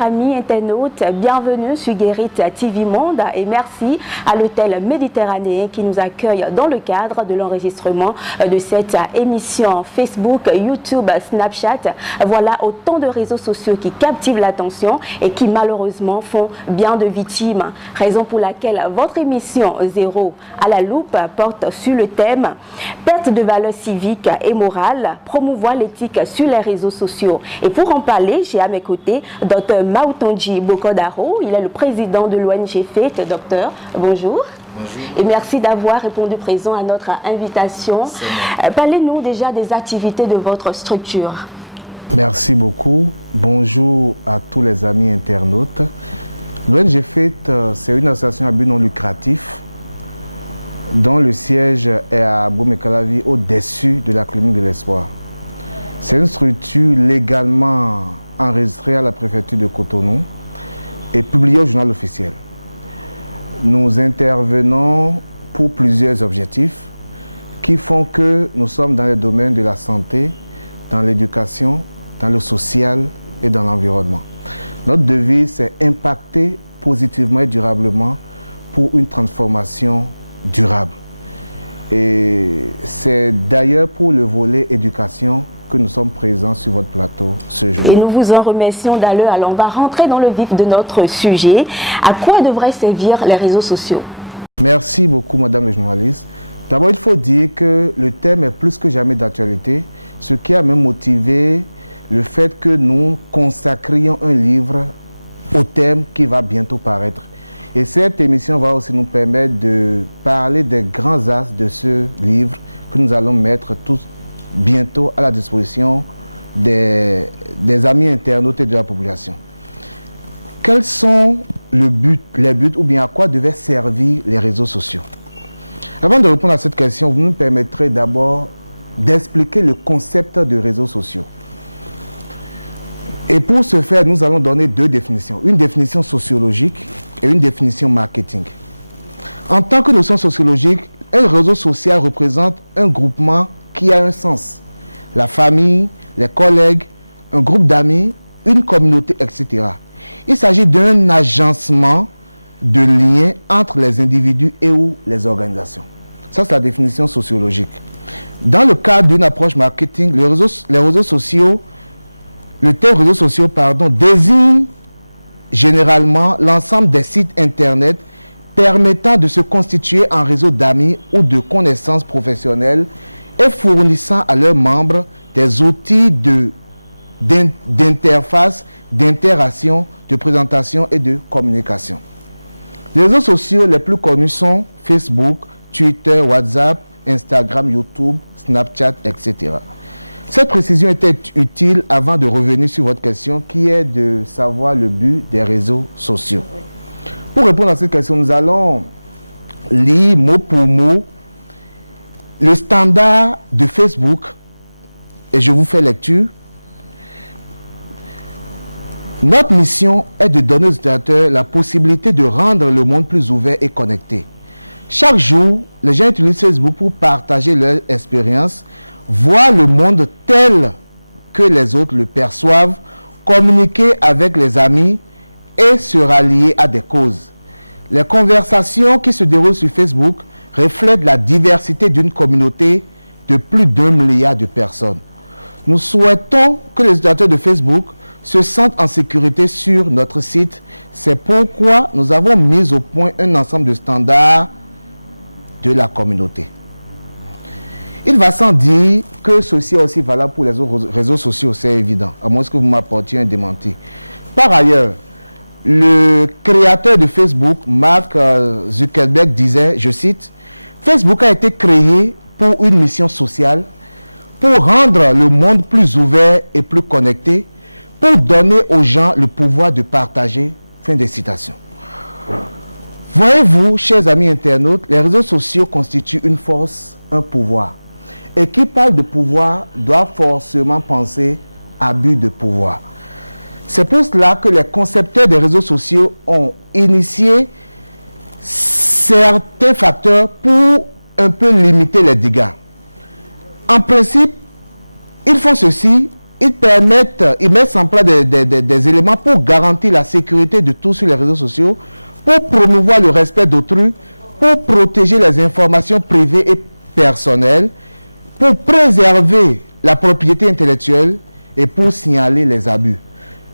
chers amis internautes, bienvenue sur Guérit TV Monde et merci à l'hôtel Méditerranée qui nous accueille dans le cadre de l'enregistrement de cette émission Facebook, YouTube, Snapchat. Voilà autant de réseaux sociaux qui captivent l'attention et qui malheureusement font bien de victimes. Raison pour laquelle votre émission Zéro à la loupe porte sur le thème perte de valeurs civiques et morales, promouvoir l'éthique sur les réseaux sociaux. Et pour en parler, j'ai à mes côtés Dr Maoutonji Bokodaro. Il est le président de l'ONG FAIT. Docteur, bonjour. Bonjour. Et merci d'avoir répondu présent à notre invitation. Parlez-nous déjà des activités de votre structure. Merci beaucoup. Bonjour à tous les amis internautes. L'ONG FAIT, c'est une association à but non lucratif dont le siège est à Boumekalavi, au-dessus de la clinique de l'Espoir. C'est une structure légalement enregistrée à la préfecture de Cotonou et publiée au journal officiel. Nous intervenons pour plusieurs objectifs qui font que nous sommes dans les domaines de la santé, dans l'éducation, dans le social et dans l'environnement. Notre devise, c'est impacter positivement et durablement pour une transformation durable. Et c'est d'ailleurs pour le volet éducation que nous sommes présents sur votre plateau ce jour. Et nous vous en remercions d'ailleurs. Alors on va rentrer dans le vif de notre sujet. À quoi devraient servir les réseaux sociaux? Merci beaucoup, madame la journaliste. D'abord, il faut dire que le thème est plus que jamais d'actualité, ce qui a même motivé le fait que nous consacrions un livre au thème qui va bientôt paraître. Et cette émission va aussi nous permettre de parler des grands axes de ce livre que nous allons mettre tous bientôt à la disposition des amis internautes et de la population. Quels sont les buts ou bien à quoi devaient servir les réseaux sociaux? Avant de répondre à cette question, vous nous permettrez d'abord d'expliquer le concept de réseaux sociaux. Et pour ce faire, nous allons donner deux définitions. Une définition sociologique et une définition marketing. En tant que notion sociologique, un réseau social représente un groupement qui a un sens. La famille, les collègues, un groupe d'amis, une communauté, etc. Il s'agit d'un agencement de liens entre les individus et ou les organisations. Ça, c'est la définition sociologique. Dans le cadre d'une approche marketing, le terme réseaux sociaux désigne généralement l'ensemble des sites internet permettant de se constituer en réseau d'amis ou de connaissances professionnelles et fournissant à leurs membres des outils d'interface, d'interaction, de présentation et de communication. Les réseaux sociaux les plus connus sont Facebook, Twitter, WhatsApp, Instagram, YouTube, Snapchat, etc. Cette précision était utile avant de revenir sur votre question qui est de savoir le but des réseaux sociaux. Pour répondre à cette question, nous allons lire mot pour mot le standard de Facebook et je vous fais lecture. Notre mission est de donner aux utilisateurs la possibilité de rendre le monde plus ouvert et connecté. Chaque jour, les gens utilisent Facebook pour partager leur expérience, voir le monde tel que les autres le perçoivent, communiquer avec les amis et se rallier à des causes. Les conversations qui se déroulent sur Facebook reflètent la diversité d'une communauté de plus d'1 milliard de personnes. Nous souhaitons que les utilisateurs de Facebook se sentent en sécurité sur notre site. C'est pourquoi nous avons mis au point un ensemble de standards de la communauté. Il va sans dire que ceci est aussi valable pour les autres réseaux sociaux, c'est évident, à moins que vous m'apportiez un démenti. Par ailleurs, le créateur de Facebook, Mark Zuckerberg, disait, je cite, « Facebook a été créé pour une mission sociale, pour rendre le monde plus ouvert et plus connecté, pour donner aux gens le pouvoir de partager. » Fin de citation. Voyez-vous, chers amis internautes, les réseaux sociaux constituent une force, un pouvoir. Et qui parle de pouvoir doit forcément penser à but de pouvoir. C'est pour cela que les concepteurs des réseaux sociaux ont initié certains facteurs pour un peu limiter les dégâts. En principe, ils font ceci ils mettent en place des éléments pour garantir la sécurité de tous sur les réseaux sociaux, pour promouvoir le respect d'autrui, pour protéger les informations privées et personnelles, pour préserver la propriété intellectuelle et pour signaler les abus.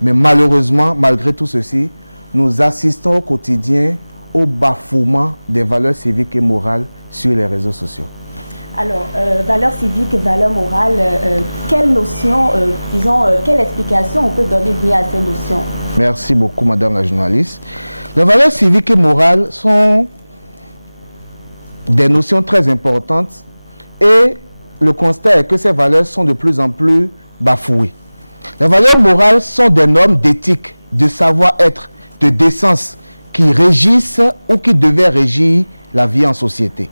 Mais malheureusement, malgré tout ceci, nous assistons au quotidien au bafouement des valeurs civiques et morales sur les réseaux sociaux. Alors, valeurs civiques et valeurs morales, quelle notion, quelle explication on peut donner bien à ces notions? Merci beaucoup, madame la journaliste. Les valeurs civiques et morales sont des notions très importantes et le constat est que ces valeurs sont de plus en plus bafouées. Les valeurs morales sont des normes d'éthique, de savoir-être, de décence qui régissent ou qui devaient régir la vie en société.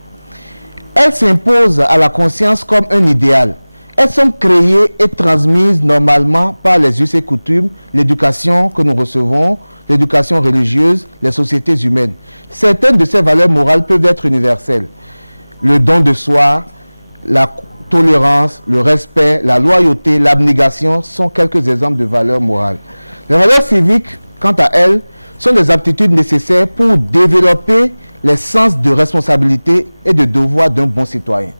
Elles s'imposent à la conscience comme un idéal. Elles sont créées et transmises normalement par les us et coutumes, l'éducation que nous recevons, l'éducation religieuse, les sociétés humaines. Certaines de ces valeurs morales peuvent être universelles. Le don de soi, la tolérance, le respect, la loyauté, l'abnégation sont quelques exemples de valeurs morales. Les valeurs civiques, quant à elles, sont des aptitudes nécessaires pour développer les sens de responsabilité et de devoir d'un bon citoyen.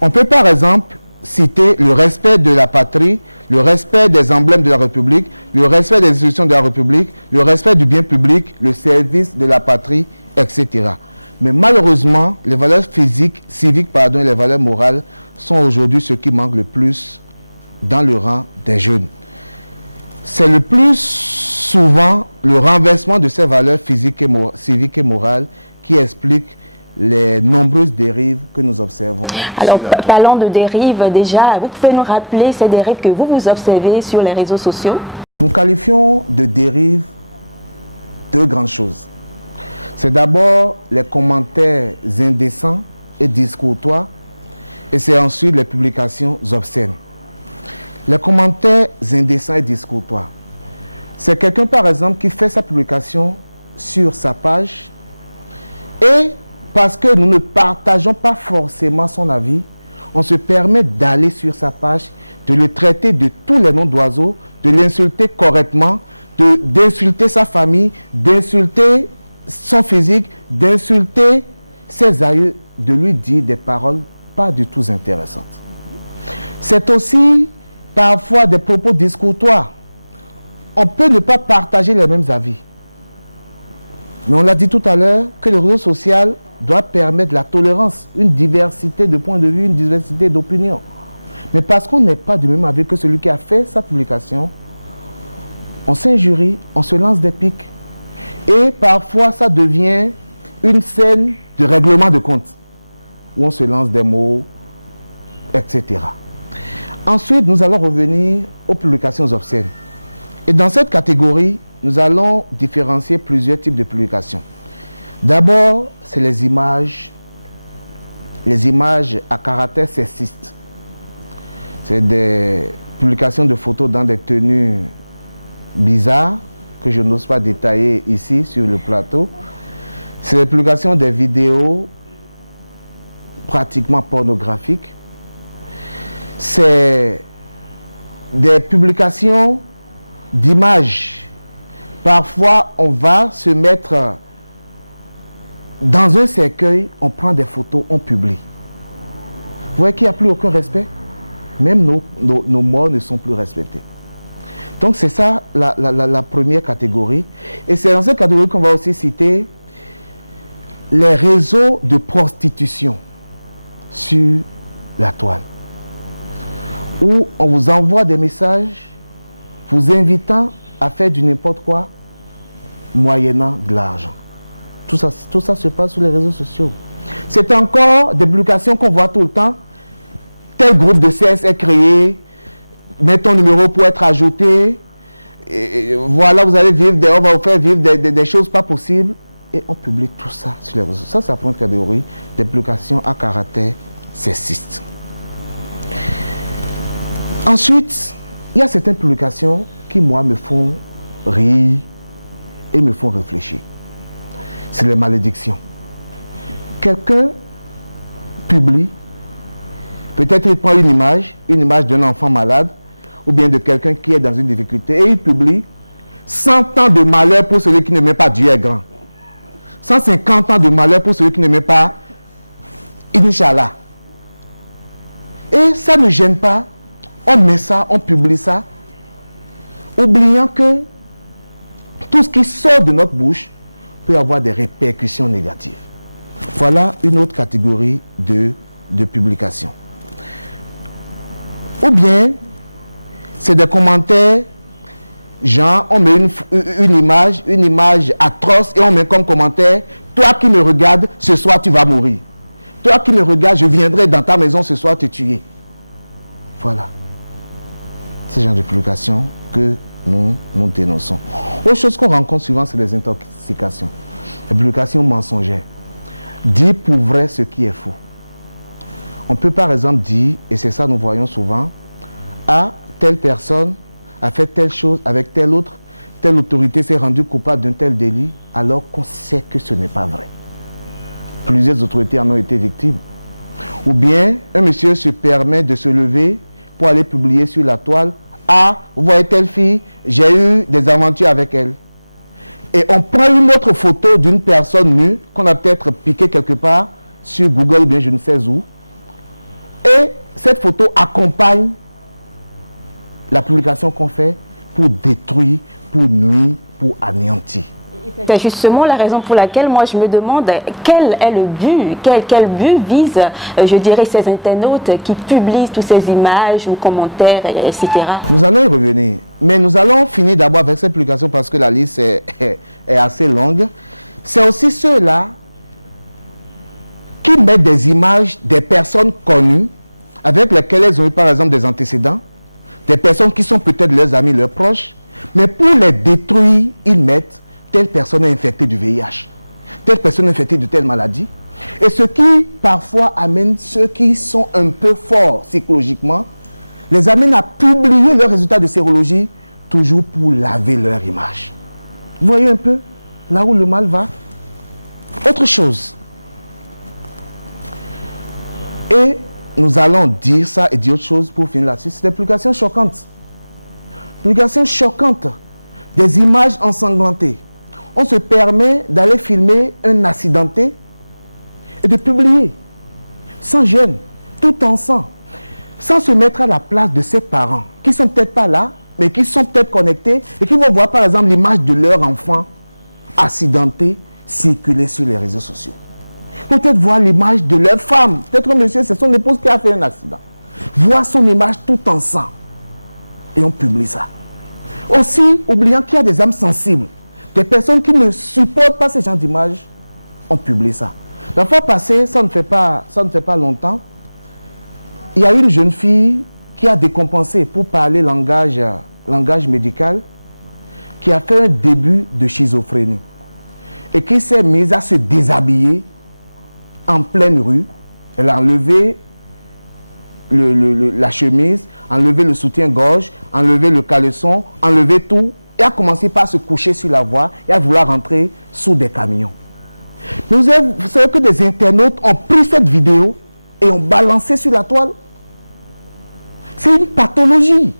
On peut par exemple citer le respect de la patrie, le respect des emblèmes de la République, le respect des institutions de la République, le respect du bien public, le service de la patrie, etc. Mais malheureusement, les valeurs civiques et les valeurs morales sont aujourd'hui ce qui manque le plus dans le rang des jeunes. C'est le plus souvent le renversement de ces valeurs civiques et morales qui explique les nombreuses dérives que nous observons. Alors, parlant de dérives, déjà, vous pouvez nous rappeler ces dérives que vous observez sur les réseaux sociaux? Nous qualifions de dérives deux grandes choses. C'est d'abord les commentaires indécents et discourtois, et c'est ensuite les publications obscènes. Les commentaires indécents et discourtois. C'est quelqu'un, par exemple, qui fait sa publication sur sa page et parce que nous ne partageons pas forcément son avis, on se permet d'aller sur sa page, de le traiter de tous les noms d'oiseaux, de l'insulter correctement, d'insulter sa famille, d'insulter son physique, d'insulter ses aïeux, de lui dire des paroles pas du tout intéressantes. C'est aussi parfois des propos discourtois. On peut ne pas partager les mêmes avis. Mais on l'a dit tout à l'heure que le réseau social doit permettre la tolérance, une diversité de points de vue, une diversité d'opinions. Mais parce qu'on n'est pas du même avis que celui qui a fait sa publication, on s'injurie, on se lance des piques. Et parfois, ça devient une scène de règlement de compte, où on se lance des mots, etc. Ensuite, nous allons revenir aux publications obscènes. Et dans cette catégorie, nous allons différencier plusieurs types de publications. D'abord, c'est les images à caractère sexiste. C'est des publications de photos dans des tenues bizarres que je n'ose pas détailler ici sur le plateau. C'est les publications des vidéos pratiquement pornographiques. C'est des publications d'images. Parfois, on va se mettre dans un cercueil, on prend des photos, on publie. Vous voyez qu'il n'y a plus aucun respect. Même nos morts ne sont plus respectés. Donc c'est ça la première catégorie. Et c'est dans cette catégorie qu'on va aussi citer les réseaux de prostitution sur la toile, où on vous envoie des messages vous invitant à faire du n'importe quoi moyennant de l'argent. Tout ça se passe sur les réseaux sociaux. C'est encore des publications qu'on voit tout le temps. Tel groupe de CS est créé, mets ton numéro pour être ajouté. Et voilà, vous allez vivre, on va vous faire vivre des choses pas possibles. Et on publie tout ça sur les réseaux. Ça, c'est la première catégorie des publications à caractère sexiste. Ensuite, il y a certaines publications qui, moi, me font rire et me font réfléchir. C'est les malédictions. Quelqu'un publie, peut-être il prend une image d'un enfant malade, ou bien de quelqu'un qui est dans une difficulté et il publie 100 ans de malheur pour celui qui ne met pas Dieu est grand. 150 ans de malheur pour celui qui ne met pas Inch'Allah. Et ça ne gêne pas. On met ça, on publie ça, oubliant que tout ce qui sort de notre bouche peut avoir des répercussions négatives. Voilà une autre catégorie de publication. Ou bien, c'est des commentaires, genre, on met une image atroce et on met comme commentaire, toi qui me regardes, ce soir tu vas mourir. Toi qui me regardes, je viendrai dans ta maison ce soir te tuer. Voilà. Ce genre de publication que nous dénonçons. Autre chose qu'on rencontre souvent, c'est les intoxications. Les publications mensongères. Dire pour vrai ce qui est faux. On peut par exemple dire, et c'est ça que nous voyons souvent, ah, telle personne a fait telle chose avec telle autre, telle autorité s'est rendue coupable d'un tel délit, alors qu'on sait que ce n'est pas vrai. Plusieurs autorités en ont été victimes. Ou bien, un monsieur se permet de se lever pour aller publier sur la toile, ah, vous voyez telle fille, j'ai eu des aventures avec elle. Et on prend une autre photo d'une personne nue qu'on a peut-être piquée quelque part sur Google ou bien je ne sais où. Et cette photo accompagne la publication qu'on fait pour détruire, pour nuire, pour anéantir. C'est justement la raison pour laquelle moi je me demande quel est le but, quel but vise, je dirais, ces internautes qui publient toutes ces images ou commentaires, etc. Nous allons y revenir, mais nous allons finir d'abord avec cette publication parce que la liste est assez longue. C'est aussi ceux-là qui mettent des images des personnes connues avec lesquelles elles ont eu par exemple des antécédents, des personnes qui sont peut-être leurs amis, leurs proches, mais pour les détruire, ils mettent telle personne est infectée du VIH, telle personne est infectée de telle maladie. Et ce qui parfois amène ceux qui sont un peu forts psychologiquement, les amène à publier leurs résultats de sérologie, toujours pour laver leur image. Vous voyez un peu là où le mal va? Autre chose. Et nous allons dire ça et dire autre chose pour finir là-dessus. C'est des publications choquantes. Publications choquantes. Des images ensanglantées. On se permet d'aller filmer un accidenté et de publier, sans gêne, tout en sang, sans se mettre à la place de ses parents, qui ne sont peut-être pas là, mais qui sont peut-être connectés et qui vont voir par exemple l'image de leur enfant accidenté circuler sur les réseaux sociaux. Peut-être voir l'image de leur femme, peut-être un monsieur, c'est son épouse qui a fait un accident. Voir son image tout en sang. Et on publie ça. Aussi, oubliant qu'il y a des âmes sensibles. Des personnes qui ne supportent pas ces genres d'images, on publie ça. La fois passée, ça ne fait pas longtemps, il y a une jeune fille qui a décompensé pour parler langage médical, qui a fait un début de schizophrénie et qui s'est mise à se déshabiller en pleine rue. Elle a enlevé la chemise, enlevé le soutien-gorge, enlevé le caleçon, enlevé tout. Et a commencé par se coucher sur la voie et à vouloir rentrer sous des camions. Mais vous savez que des internautes ont pris cette vidéo et ont balancé sur la toile. C'est une pathologie.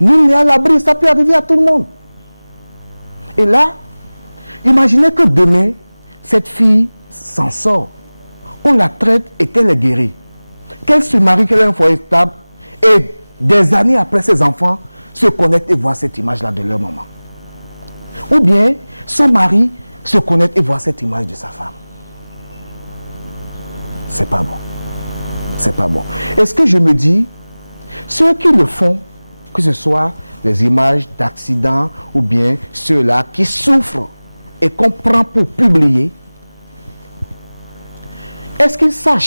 Nul n'est à l'abri, ça peut arriver à tout le monde. Et là, imaginez que demain, cette fille s'en sort, qu'on la traite et qu'elle est guérie. Qu'elle se marie, qu'elle ait un foyer stable et des années après, ses enfants se connectent et voient cette image-là de leur maman. Ou bien, son mari se connecte et voit cette image de sa femme. C'est pas bon. C'est pas bon. Est-ce que je me dis, ceux qui le font, que ce soit les images d'accidents ou bien ceux-là qui souffrent et qu'on prend pour publier, est-ce qu'ils savent,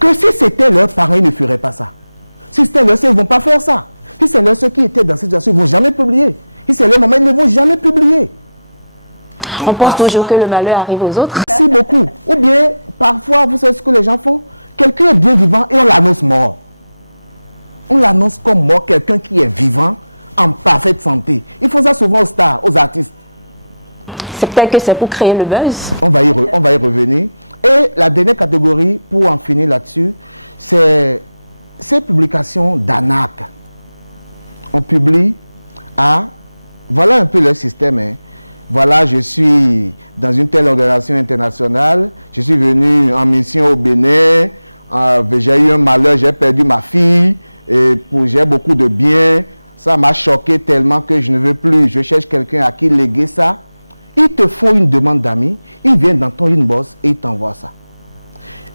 que si c'était leurs parents, ils ne feraient pas ça. Si c'était leur sœur, ils ne vont pas faire ça. Si c'est leur sœur qui était dans cette situation, ils ne vont jamais publier. Si c'est leur maman, ils ne vont jamais publier. On pense toujours que le malheur arrive aux autres. Merci beaucoup. Ou bien, parfois, vous savez ce que les gens font? Quelqu'un est bien vivant et on l'annonce mort. On l'annonce comme mort, quelqu'un qui est vivant, en parfaite santé. Ils font ça souvent aux stars, aux artistes. C'est peut-être que c'est pour créer le buzz. On va y revenir. Et la dernière catégorie, pour en finir là-dessus, c'est ces publications d'ANAC, on publie voilà un peu le système. Hein. Voilà, je suis dans une telle organisation internationale, je suis venu en mission au Bénin, j'ai eu un malheur, j'ai perdu ma fille, j'ai beaucoup de biens, ça m'a choqué tellement que je ne veux plus, je cherche quelqu'un à qui léguer ça. Ils te font une demande d'amis, ils viennent dans ton inbox et ils t'envoient ça.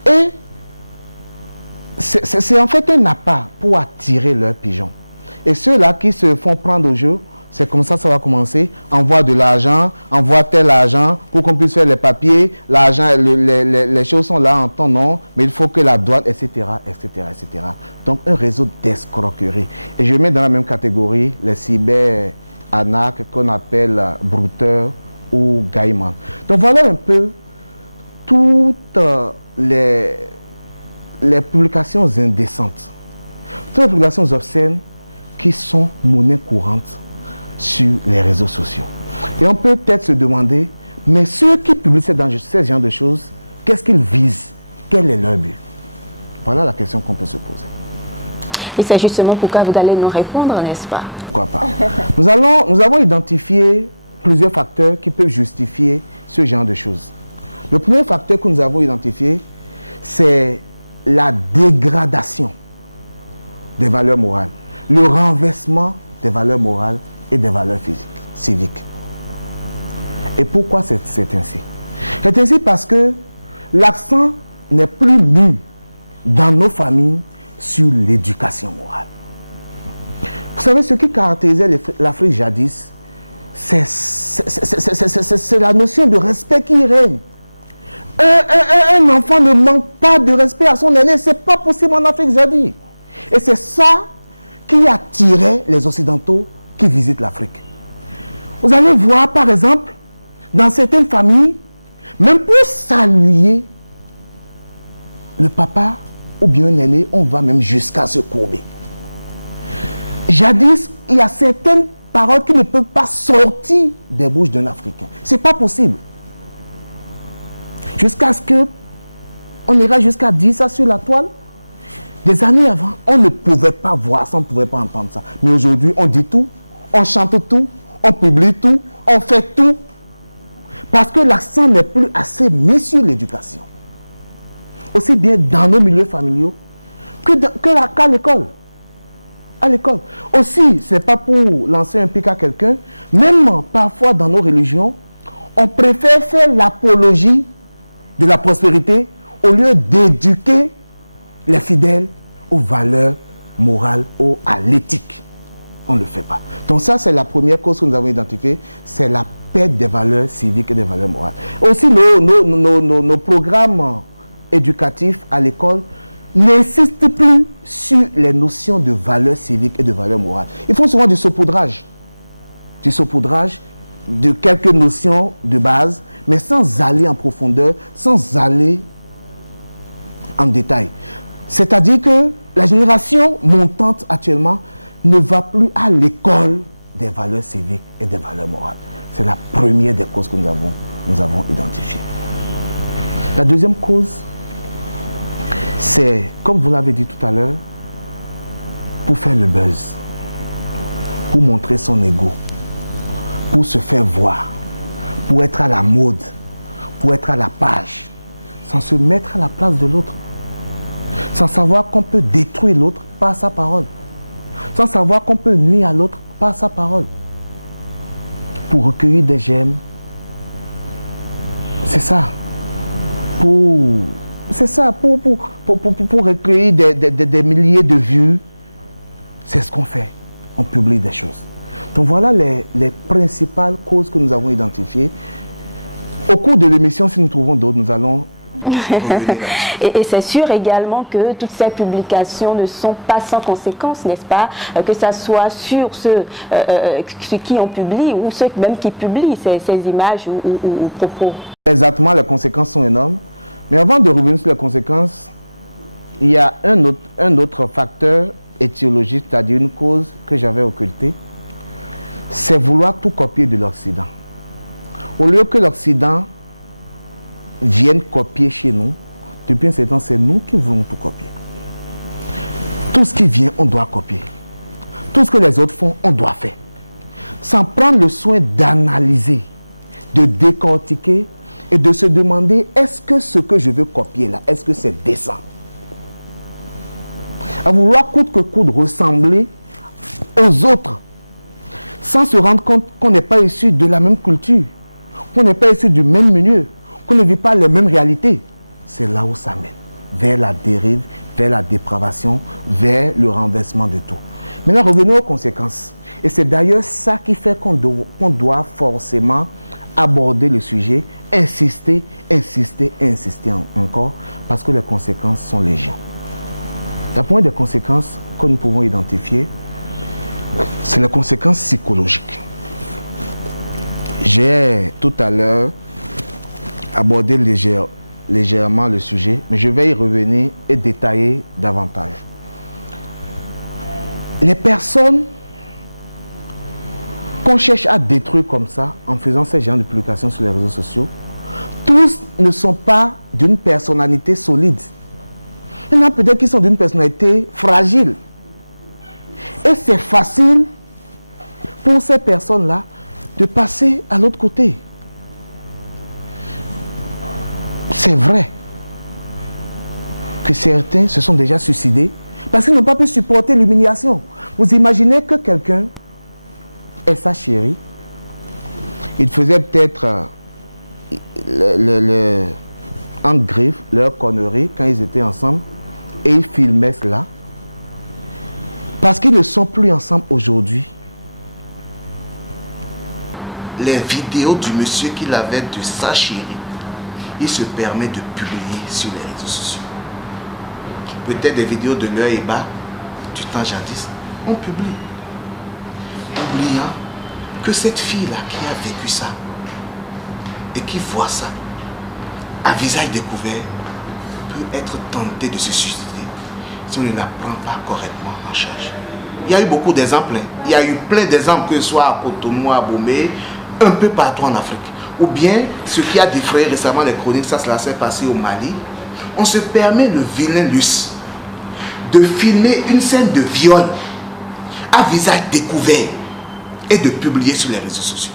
Et c'est en fait un appât pour attirer leurs pigeons. Et ceux-là qui se font prendre au jeu, c'est comme ça va commencer. Envoie de l'argent, envoie tel argent pour qu'on puisse faire les papiers. L'argent, les choses sont là en ton nom, mais il faut que la douane, etc., etc., etc. Donc, un réseau d'escroquerie. Et je mets dans la même catégorie les cyber-arnaques qu'on appelle brouteurs ou gaiemans. Donc, voilà un peu toutes les publications indécentes, toutes les publications obscènes qui sont monnaie courante sur les réseaux sociaux. Et on peut peut-être se demander, mais ceux qui publient ce genre de choses, qu'est-ce qu'ils visent? Quel est leur but? Voilà la question qu'on peut se poser. Et c'est justement pourquoi vous allez nous répondre, n'est-ce pas? Pourquoi pas? Nous avons identifié plusieurs facteurs qui peuvent justifier ce genre de choses. Le premier facteur que nous avons identifié, c'est la dégradation des valeurs morales, le renversement des valeurs morales et des valeurs civiques. Et pourquoi c'est ainsi? C'est ainsi parce que l'accent n'est plus mis dans nos familles sur l'éducation morale. Vous savez, ce qui caractérisait l'Afrique jadis, c'est la notion de respect qui règne. Un enfant ne manque pas de respect à son aîné, c'est pas possible en Afrique jadis. Et c'est ça qui attirait les Occidentaux qui visitent l'Afrique. Vous allez voir, par exemple, dans certaines familles, même pour saluer le papa ou bien un aîné, on va même jusqu'à se courber. Jadis, il y a certaines paroles qui ne peuvent pas sortir des bouches d'un Africain. C'est pas possible. Jusqu'à ce que on ira jusqu'à dire ça sur la toile. Des années avant, on ne pouvait pas voir ça, on ne pouvait pas entendre ça. Mais aujourd'hui, on dit tout, on chante tout, on publie tout, on fait tout. Parce que l'accent n'est plus assez mis sur l'éducation. Aussi bien dans nos milieux familiaux qu'à l'école. À l'école. Aussi, ce n'est pas pour lancer un pic à quelqu'un, même parfois dans nos religions, on préfère faire l'apologie de la prospérité au lieu d'éduquer les fidèles aux valeurs morales ou à l'éthique. On ne le fait pas. Donc ça, c'est la première cause que nous avons identifiée, c'est la perte des valeurs civiques et des valeurs morales. Aussi, nos programmes éducatifs à l'école n'insistent plus sur les notions de valeurs civiques et de valeurs morales. Ils font souvent du saupoudrage de quelques notions de base, mais sans aller en profondeur, sans aller en détail. C'est-à-dire que la génération montante actuellement ne va plus à l'école des valeurs civiques et des valeurs morales. C'est la première des causes que nous avons identifiées. La deuxième cause, c'est, comme vous l'avez dit tout à l'heure, pour faire le buzz, pour montrer son ego, pour se faire voir, pour être à la mode, pour être à la page, sans se mettre à la place de l'autre, sans savoir qu'on peut détruire l'autre par sa parole, sans savoir qu'on peut nuire à l'autre par sa parole, pour recueillir des j'aime. C'est ça. Pour recueillir des milliers de vues. C'est ce qu'on fait. On publie des choses. Donc voilà les principales causes que nous avons identifiées. Au cours de l'émission, si nous trouvons d'autres, nous allons... Et c'est sûr également que toutes ces publications ne sont pas sans conséquences, n'est-ce pas? Que ce soit sur ceux qui en publient ou ceux même qui publient ces images ou propos. Exactement, les conséquences sont énormes. Mais avant de revenir sur les conséquences, il y a un autre facteur étiologique, c'est-à-dire une cause que j'avais occultée, c'est vouloir tout copier de l'Occident. Au lieu que l'Occident vienne copier chez nous, depuis un certain temps, c'est nous qui voulons tout copier. Tout ce qui vient, on doit copier. Tout ce que les autres font, on doit faire. Sans prendre le soin d'analyser, de décortiquer et de se demander, est-ce que ce que je veux copier là, est-ce que c'est décent? À vouloir coûte que coûte ressembler aux autres, sans se rendre compte qu'on n'est pas issu de la même culture, qu'on n'est pas issu du même milieu, qu'on ne vit pas les mêmes réalités. C'est là où ça mène, vers la dérive, vers la dépravation, vers le renversement de tout. Maintenant, revenons aux conséquences. Et c'est d'ailleurs ça qui fait qu'on doit forcément aborder le sujet, insister encore, parce que les conséquences sont légion. La première des conséquences que nous pouvons identifier, c'est les conséquences psychologiques. J'ai tout à l'heure abordé légèrement le sujet, mais je vais y revenir et détailler davantage. Les personnes qu'on cherche à détruire comme ça, en faisant ce genre de publications sur les réseaux sociaux, tous ne sont pas d'une personnalité solide. Il y en a peut-être qui sont d'une personnalité fragile. Et c'est facile pour ces personnes-là de passer à l'autre côté. C'est vrai que certains se sont déjà suicidés parce qu'ils n'ont pas pu supporter l'humiliation. Vous imaginez que quelqu'un est sa chérie, il faisait peut-être en griffe leur connerie quand ils étaient ensemble et ils filmaient cela. Parce qu'ils ne sont plus ensemble aujourd'hui. Les vidéos du monsieur qu'il avait de sa chérie, il se permet de publier sur les réseaux sociaux. Peut-être des vidéos de leur ébat du temps jadis, on publie. Oubliant que cette fille-là qui a vécu ça et qui voit ça, à visage découvert, peut être tentée de se suicider si on ne la prend pas correctement en charge. Il y a eu beaucoup d'exemples. Il y a eu plein d'exemples, que ce soit à Cotonou, à Bomé, un peu partout en Afrique. Ou bien, ce qui a défrayé récemment les chroniques, ça s'est passé au Mali. On se permet le vilain luxe de filmer une scène de viol à visage découvert et de publier sur les réseaux sociaux.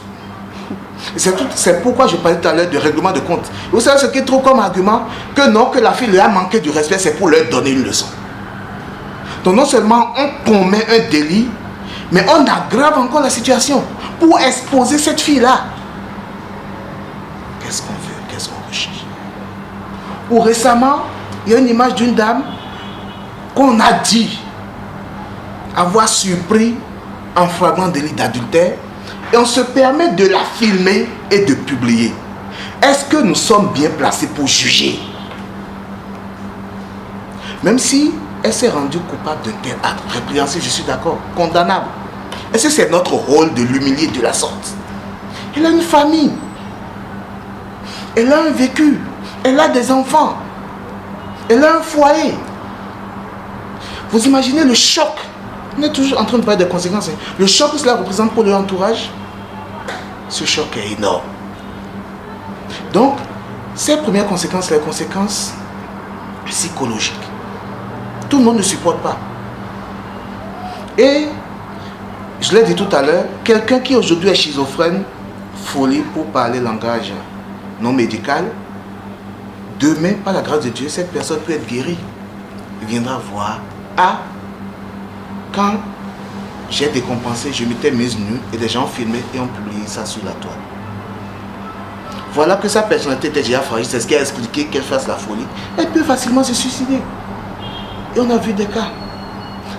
C'est pourquoi je parlais tout à l'heure de règlement de compte. Vous savez ce qui est trop comme argument? Que non, que la fille lui a manqué du respect, c'est pour leur donner une leçon. Donc non seulement on commet un délit, mais on aggrave encore la situation pour exposer cette fille-là. Qu'est-ce qu'on veut? Qu'est-ce qu'on recherche? Ou récemment, il y a une image d'une dame qu'on a dit avoir surpris en flagrant délit d'adultère et on se permet de la filmer et de publier. Est-ce que nous sommes bien placés pour juger? Même si elle s'est rendue coupable d'un tel acte, répréhensible, je suis d'accord, condamnable. Est-ce que c'est notre rôle de l'humilier de la sorte? Elle a une famille. Elle a un vécu. Elle a des enfants. Elle a un foyer. Vous imaginez le choc? On est toujours en train de parler des conséquences. Le choc que cela représente pour leur entourage, ce choc est énorme. Donc, ces premières conséquences, les conséquences psychologiques. Tout le monde ne supporte pas. Et, je l'ai dit tout à l'heure, quelqu'un qui aujourd'hui est schizophrène, folie pour parler langage non médical, demain, par la grâce de Dieu, cette personne peut être guérie. Il viendra voir, quand j'ai décompensé, je m'étais mise nue et les gens filmaient et ont publié ça sur la toile. Voilà que sa personnalité était déjà fragile, c'est ce qui a expliqué qu'elle fasse la folie. Elle peut facilement se suicider. Et on a vu des cas.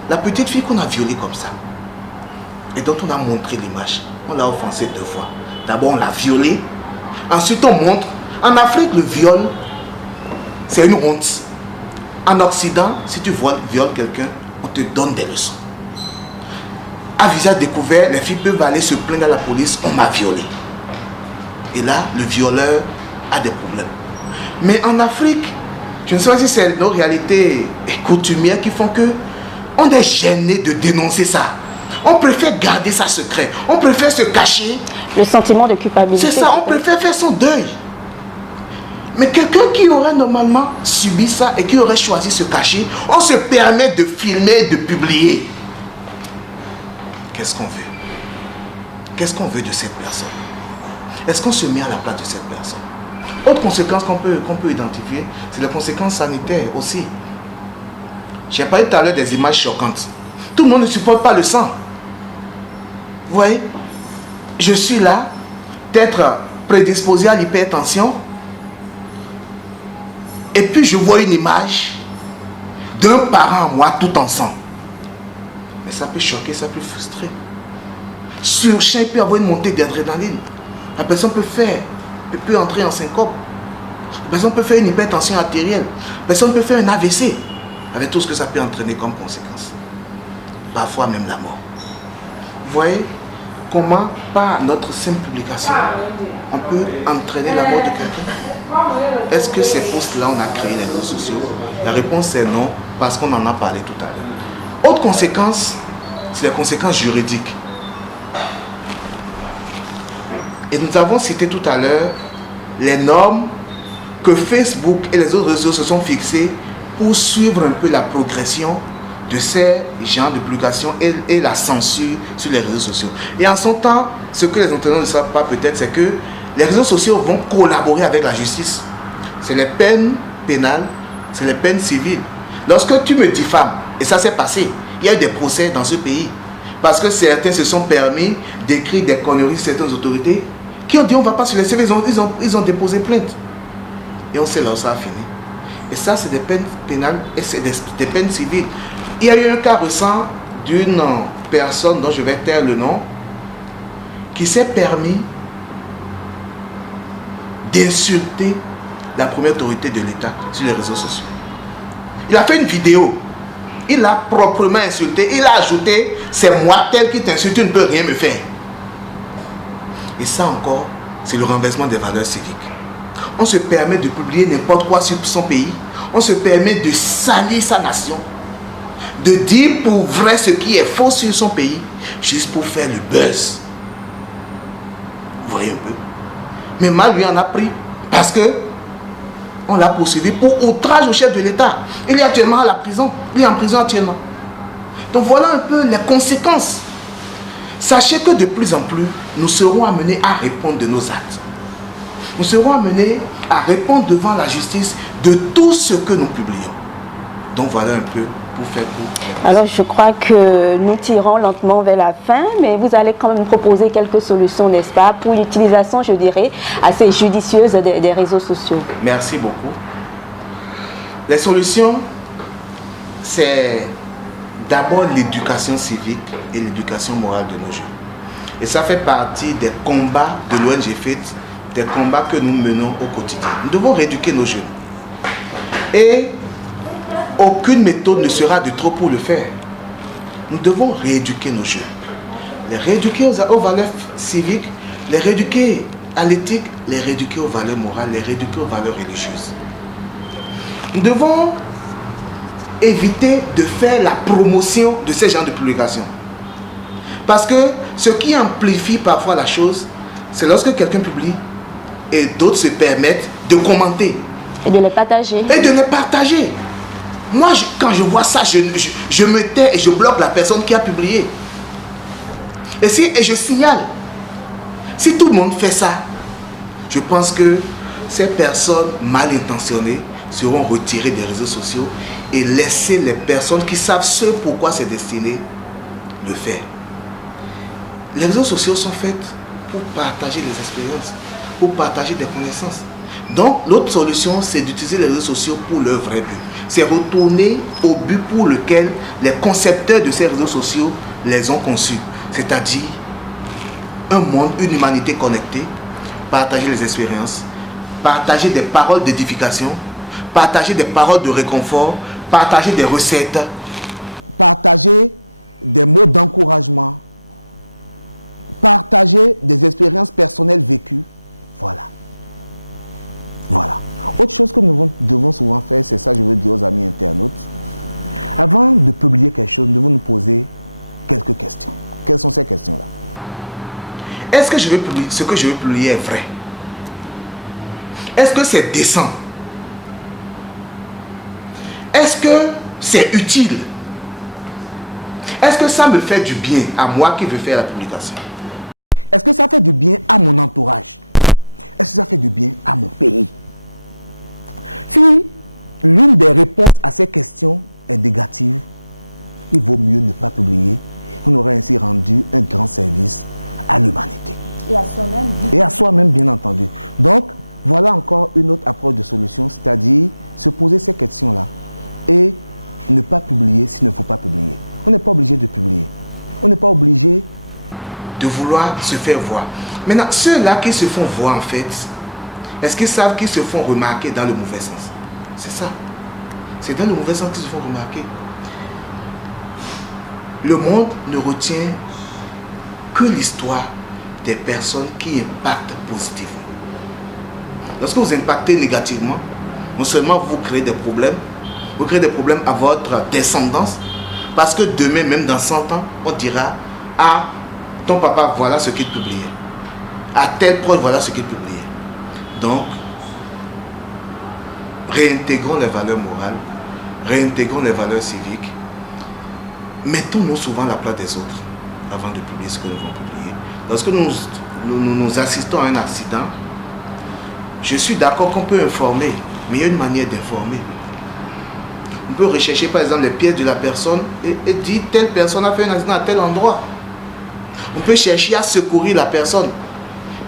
La petite fille qu'on a violée comme ça, et dont on a montré l'image, on l'a offensée 2 fois. D'abord on l'a violée, ensuite on montre. En Afrique, le viol, c'est une honte. En Occident, si tu violes quelqu'un, on te donne des leçons. À visage découvert, les filles peuvent aller se plaindre à la police, on m'a violé. Et là, le violeur a des problèmes. Mais en Afrique, je ne sais pas si c'est nos réalités coutumières qui font que on est gêné de dénoncer ça. On préfère garder ça secret. On préfère se cacher. Le sentiment de culpabilité. C'est ça, on préfère faire son deuil. Mais quelqu'un qui aurait normalement subi ça et qui aurait choisi de se cacher, on se permet de filmer, de publier. Qu'est-ce qu'on veut? Qu'est-ce qu'on veut de cette personne? Est-ce qu'on se met à la place de cette personne? Autre conséquence qu'on peut identifier, c'est les conséquences sanitaires aussi. J'ai parlé tout à l'heure des images choquantes. Tout le monde ne supporte pas le sang. Vous voyez? Je suis là, peut-être prédisposé à l'hypertension. Et puis je vois une image d'un parent à moi tout en sang. Mais ça peut choquer, ça peut frustrer. Sur champ, il peut y avoir une montée d'adrénaline. La personne peut entrer en syncope. La personne peut faire une hypertension artérielle. La personne peut faire un AVC. Avec tout ce que ça peut entraîner comme conséquence. Parfois même la mort. Vous voyez comment, par notre simple publication, on peut entraîner la mort de quelqu'un? Est-ce que c'est pour cela qu'on a créé les réseaux sociaux? La réponse est non, parce qu'on en a parlé tout à l'heure. Autre conséquence, c'est les conséquences juridiques. Et nous avons cité tout à l'heure les normes que Facebook et les autres réseaux se sont fixés pour suivre un peu la progression de ces genres de publications et la censure sur les réseaux sociaux. Et en son temps, ce que les internautes ne savent pas peut-être, c'est que les réseaux sociaux vont collaborer avec la justice. C'est les peines pénales, c'est les peines civiles. Lorsque tu me diffames, et ça s'est passé, il y a eu des procès dans ce pays, parce que certains se sont permis d'écrire des conneries sur certaines autorités, qui ont dit on ne va pas se laisser, ils ont déposé plainte. Et on sait là où ça a fini. Et ça, c'est des peines pénales et c'est des peines civiles. Il y a eu un cas récent d'une personne dont je vais taire le nom, qui s'est permis d'insulter la première autorité de l'État sur les réseaux sociaux. Il a fait une vidéo. Il a proprement insulté. Il a ajouté, c'est moi tel qui t'insulte, tu ne peux rien me faire. Et ça encore, c'est le renversement des valeurs civiques. On se permet de publier n'importe quoi sur son pays. On se permet de salir sa nation. De dire pour vrai ce qui est faux sur son pays, juste pour faire le buzz. Vous voyez un peu. Mais mal lui en a pris. Parce que on l'a poursuivi pour outrage au chef de l'État. Il est actuellement à la prison. Il est en prison actuellement. Donc voilà un peu les conséquences. Sachez que de plus en plus, nous serons amenés à répondre de nos actes. Nous serons amenés à répondre devant la justice de tout ce que nous publions. Donc voilà un peu pour faire court. Alors je crois que nous tirons lentement vers la fin, mais vous allez quand même proposer quelques solutions, n'est-ce pas, pour l'utilisation, je dirais, assez judicieuse des réseaux sociaux. Merci beaucoup. Les solutions, c'est d'abord l'éducation civique et l'éducation morale de nos jeunes. Et ça fait partie des combats de l'ONG FAIT, des combats que nous menons au quotidien. Nous devons rééduquer nos jeunes. Et aucune méthode ne sera de trop pour le faire. Nous devons rééduquer nos jeunes. Les rééduquer aux valeurs civiques, les rééduquer à l'éthique, les rééduquer aux valeurs morales, les rééduquer aux valeurs religieuses. Nous devons éviter de faire la promotion de ces genres de publications. Parce que ce qui amplifie parfois la chose, c'est lorsque quelqu'un publie et d'autres se permettent de commenter. Et de les partager. Et de les partager. Moi, quand je vois ça, je me tais et je bloque la personne qui a publié. Et je signale. Si tout le monde fait ça, je pense que ces personnes mal intentionnées seront retirées des réseaux sociaux et laisser les personnes qui savent ce pourquoi c'est destiné le faire. Les réseaux sociaux sont faits pour partager les expériences, pour partager des connaissances. Donc, l'autre solution, c'est d'utiliser les réseaux sociaux pour leur vrai but. C'est retourner au but pour lequel les concepteurs de ces réseaux sociaux les ont conçus. C'est-à-dire un monde, une humanité connectée, partager les expériences, partager des paroles d'édification, partager des paroles de réconfort, partager des recettes. Partager des mots d'encouragement, partager des expériences personnelles vécues. Voilà. Voilà. Autre chose que nous devons souvent faire, c'est ça, je veux dire aux amis internautes. Avant de publier quelque chose, nous devons nous poser quelques questions. Quelles sont ces questions-là? Est-ce que ce que je veux publier est vrai? Est-ce que c'est décent? Est-ce que c'est utile? Est-ce que ça me fait du bien à moi qui veux faire la publication? Est-ce que ça fait du bien à mon entourage? Est-ce que ça fait du bien à mon pays? Si l'une des réponses à ces questions est négative, il vaut mieux ne pas publier. On aurait ainsi rendu un grand service à l'humanité. Et à soi-même. Et à soi-même, bien entendu. Donc, voilà encore une autre approche de solution, c'est-à-dire se poser ces questions-là et ne pas publier s'il ne faut pas publier. On n'est pas obligé de publier. On n'est pas obligé de vouloir se faire voir. Maintenant, ceux-là qui se font voir, en fait, est-ce qu'ils savent qu'ils se font remarquer dans le mauvais sens? C'est ça. C'est dans le mauvais sens qu'ils se font remarquer. Le monde ne retient que l'histoire des personnes qui impactent positivement. Lorsque vous impactez négativement, non seulement vous créez des problèmes, vous créez des problèmes à votre descendance, parce que demain, même dans 100 ans, on dira: ah, ton papa, voilà ce qu'il publiait. À tel proche, voilà ce qu'il publiait. Donc, réintégrons les valeurs morales, réintégrons les valeurs civiques, mettons-nous souvent à la place des autres avant de publier ce que nous allons publier. Lorsque nous assistons à un accident, je suis d'accord qu'on peut informer, mais il y a une manière d'informer. On peut rechercher par exemple les pièces de la personne et dire telle personne a fait un accident à tel endroit. On peut chercher à secourir la personne.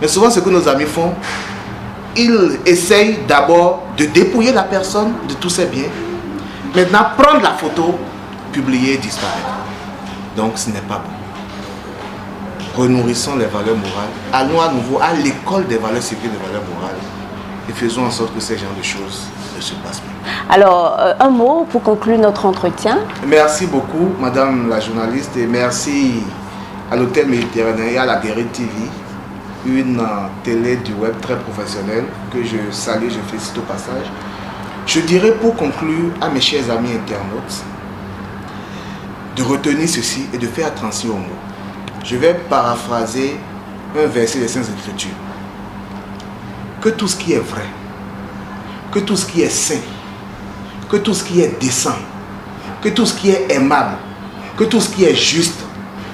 Mais souvent ce que nos amis font, ils essayent d'abord de dépouiller la personne de tous ses biens. Maintenant, prendre la photo, publier et disparaître. Donc ce n'est pas bon. Renourrissons les valeurs morales. Allons à nouveau à l'école des valeurs civiques et des valeurs morales. Et faisons en sorte que ces genres de choses ne se passent plus. Alors, un mot pour conclure notre entretien. Merci beaucoup, madame la journaliste, et merci à l'Hôtel Méditerranée et à la Guérite TV, une télé du web très professionnelle que je salue, je félicite au passage. Je dirais pour conclure à mes chers amis internautes de retenir ceci et de faire attention aux mots. Je vais paraphraser un verset des Saintes Écritures. Que tout ce qui est vrai, que tout ce qui est saint, que tout ce qui est décent, que tout ce qui est aimable, que tout ce qui est juste,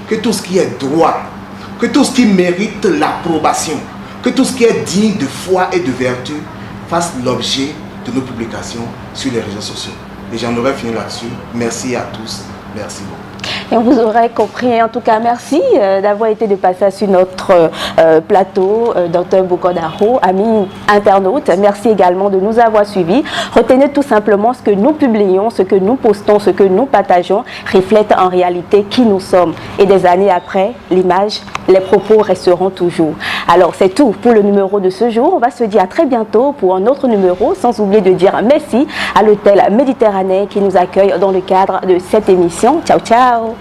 que tout ce qui est droit, que tout ce qui mérite l'approbation, que tout ce qui est digne de foi et de vertu fasse l'objet de nos publications sur les réseaux sociaux. Et j'en aurais fini là-dessus. Merci à tous. Merci beaucoup. Et vous aurez compris, en tout cas, merci d'avoir été de passage sur notre plateau, Dr Boukodaro, amis internautes. Merci également de nous avoir suivis. Retenez tout simplement ce que nous publions, ce que nous postons, ce que nous partageons reflète en réalité qui nous sommes. Et des années après, l'image, les propos resteront toujours. Alors, c'est tout pour le numéro de ce jour. On va se dire à très bientôt pour un autre numéro, sans oublier de dire merci à l'Hôtel Méditerranée qui nous accueille dans le cadre de cette émission. Ciao, ciao!